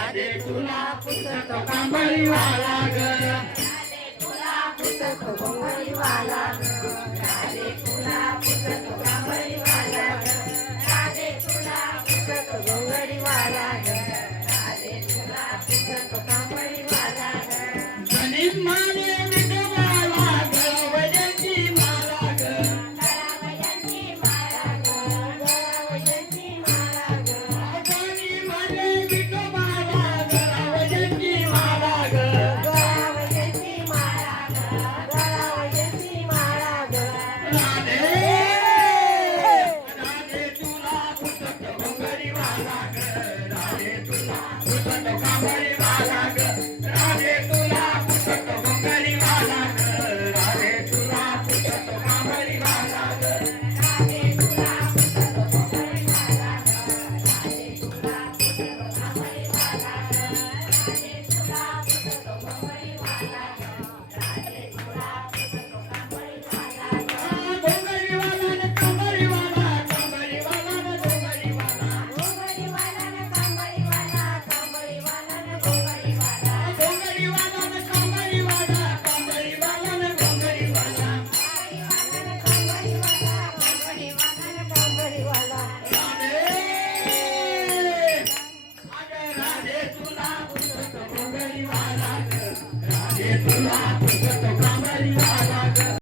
राधे तुला पुस्तक कांबळीवाला ग, तुला पुस्तक कांबळीवाला ग, राधे तुला पुस्तक कांबळीवाला ग, राधे तुला पुस्तक कांबळीवाला ग, राधे तुला पुस्तक कांबळीवाला ग, गणेश माने विठोबाला ग, वैजंती माला ग, वैजंती माला ग, वैजंती माला ग, गणी माने विठोबाला ग, वैजंती माला ग, वैजंती माला ग, वैजंती माला ग, राधे राधे तुला पुस्तक कांबळीवाला ग, राधे तुला पुस्तक कांबळीवाला ग, राधे तुला पुस्तक कांबळीवाला ग, राधे तुला पुस्तक कांबळीवाला ग, राधे तुला पुस्तक कांबळीवाला ग, राधे तुला पुस्तक कांबळीवाला ग, राधे तुला पुस्तक कांबळीवाला ग, राधे तुला पुस्तक कांबळीवाला ग, डोंगरीवाला न कांबळीवाला, कांबळीवाला न डोंगरीवाला, डोंगरीवाला न कांबळीवाला, कांबळीवाला न डोंगरीवाला, डोंगरीवाला न कांबळीवाला, कांबळीवाला न डोंगरीवाला, कांबळीवाला न कांबळीवाला, राधे अगं राधे तुला पुस्तक डोंगरीवाला ग, राधे तुला पुस्तक